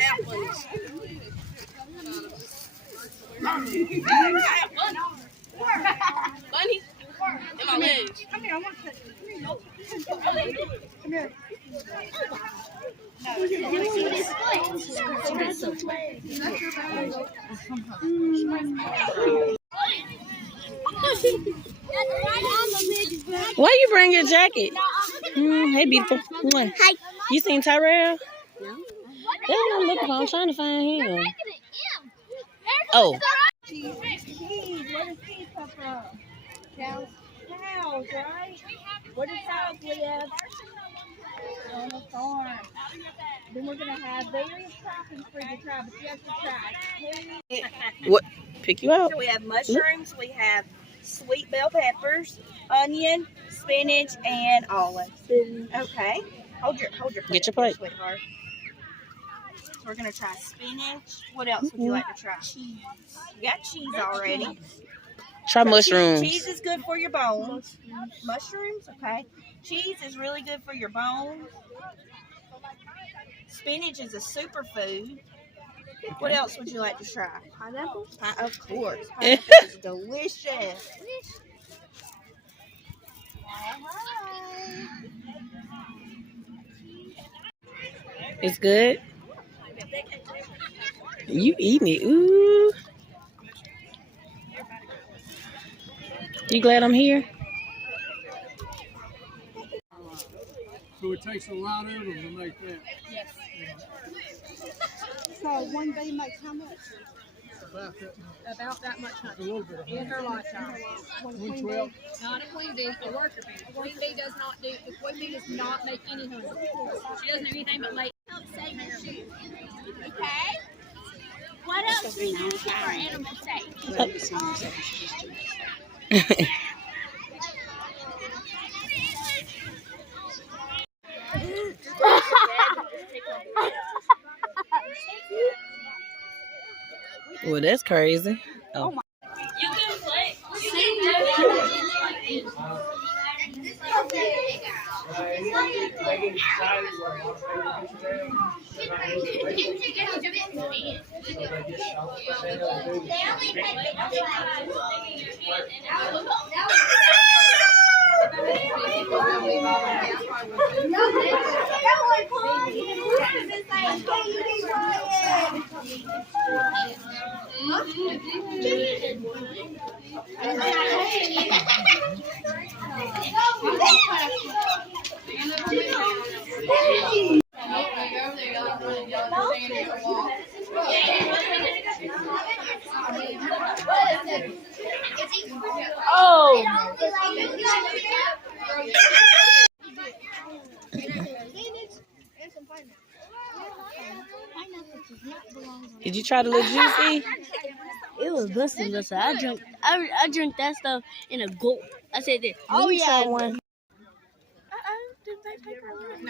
have bunnies. Bunnies? In my legs. Come here, I want to touch you. Come here. Why you bring your jacket? Hey, beautiful. Hi. You seen Tyrell? No. That's what I'm looking for. I'm trying to find him. Oh. Cheese, where does cheese come from? Cows, right? Where does cows live? On a farm. Then we're going to have various toppings for you to try, but you have to try. What? Pick you out. So we have mushrooms, we have sweet bell peppers, onion, spinach, and olives. Okay. Hold your Get your plate. Sweetheart. So we're going to try spinach. What else would you like to try? Cheese. You got cheese already. Try mushrooms. Cheese is good for your bones. Mushrooms, okay. Cheese is really good for your bones. Spinach is a superfood. What else would you like to try? Pineapple? Of course. Pineapple is delicious. It's good. You eating it? Ooh. You glad I'm here? So it takes a lot of them to make that. Yes. So one day makes how much? About that much honey. A little bit of In her lifetime. 112. Not a queen bee, a worker bee. The queen bee does not do. The queen bee does not make any honey. She doesn't do anything but lay. Save her shoes. Okay. What else do we need to keep our animals safe? Well, that's crazy. Oh. You can play. Oh. Did you try the little juicy? It was busting. I drank that stuff in a gulp. I said that. Oh yeah. One.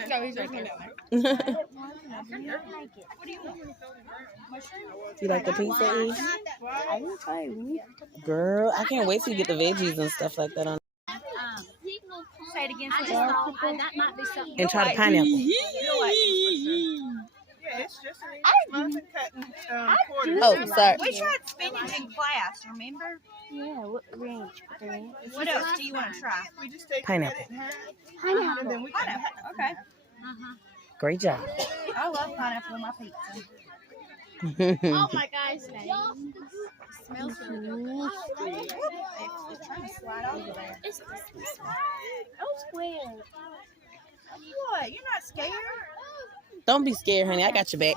No, he's right there. You like the pizza? E? I didn't try it. Girl, I can't wait till you get the veggies and stuff like that on. Say it again. I just thought that might be something. And try the pineapple. Yeah, it's just muffin cutting quarters. Oh, sorry. We tried spinach in class, remember? Yeah, what range? What else do you want to try? We just take Pineapple. pineapple. And then we okay. Great job. I love pineapple on my pizza. Oh my gosh. Smells really good. It's trying to slide over there. Oh, square. What? You're not scared? Don't be scared, honey. I got your back.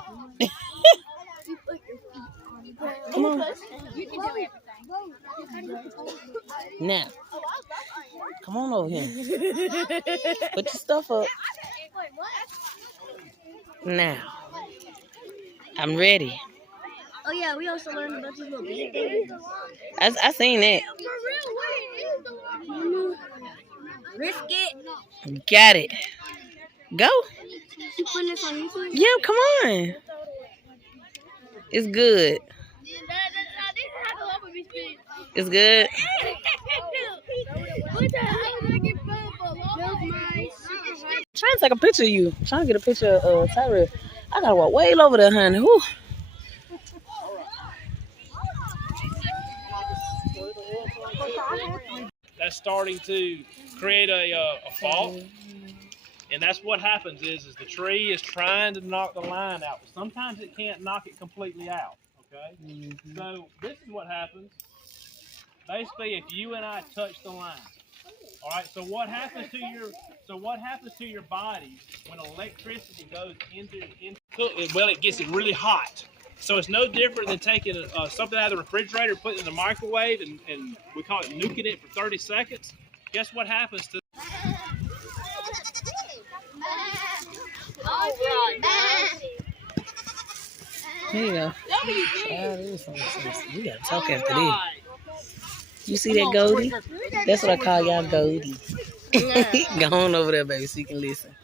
Come on. You can do everything. Now. Come on over here. Put your stuff up. Now. I'm ready. Oh yeah, we also learned about these little babies. I seen that. Risk it. Got it. Go. You putting this on YouTube? Yeah, come on. It's good. It's good. Trying to take a picture of you. Trying to get a picture of Tyra. I gotta walk way over there, honey. Whew. That's starting to create a fault. And that's what happens is the tree is trying to knock the line out. But sometimes it can't knock it completely out, okay? So this is what happens. Basically, if you and I touch the line, all right, so what happens to your body when electricity goes into well, it gets it really hot. So it's no different than taking something out of the refrigerator, putting it in the microwave, and we call it nuking it for 30 seconds. Guess what happens to Here you go. We gotta talk after this. You see that Goldie? That's what I call y'all Goldie. Go on over there, baby, so you can listen.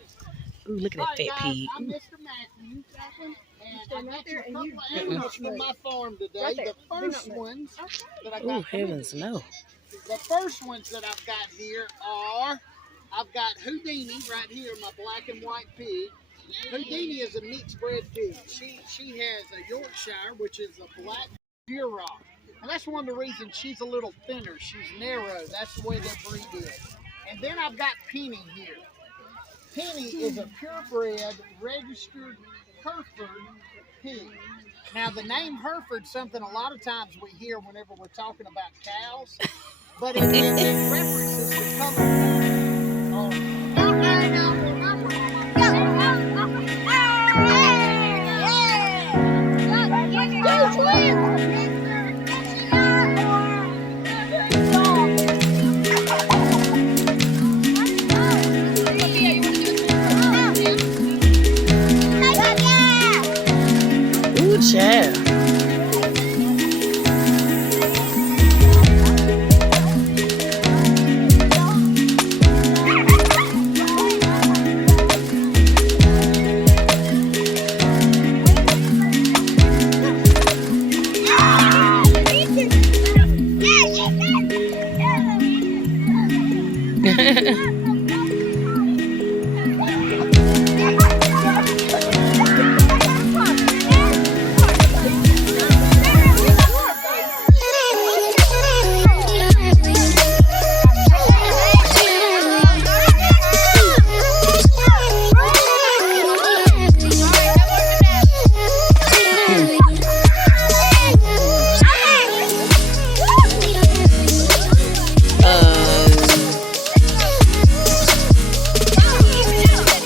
Ooh, look at that fat pig. I'm Mr. Matthews, and I got you a couple of animals from my farm today. The first ones that I got. Oh, heavens, no. The first ones that I've got here are, I've got Houdini right here, my black and white pig. Houdini is a mixed bred pig. She has a Yorkshire, which is a black Duroc. And that's one of the reasons she's a little thinner. She's narrow. That's the way that breed is. And then I've got Penny here. Penny is a purebred, registered Hereford pig. Now, the name Hereford's something a lot of times we hear whenever we're talking about cows, but it references the color. Ooh, child.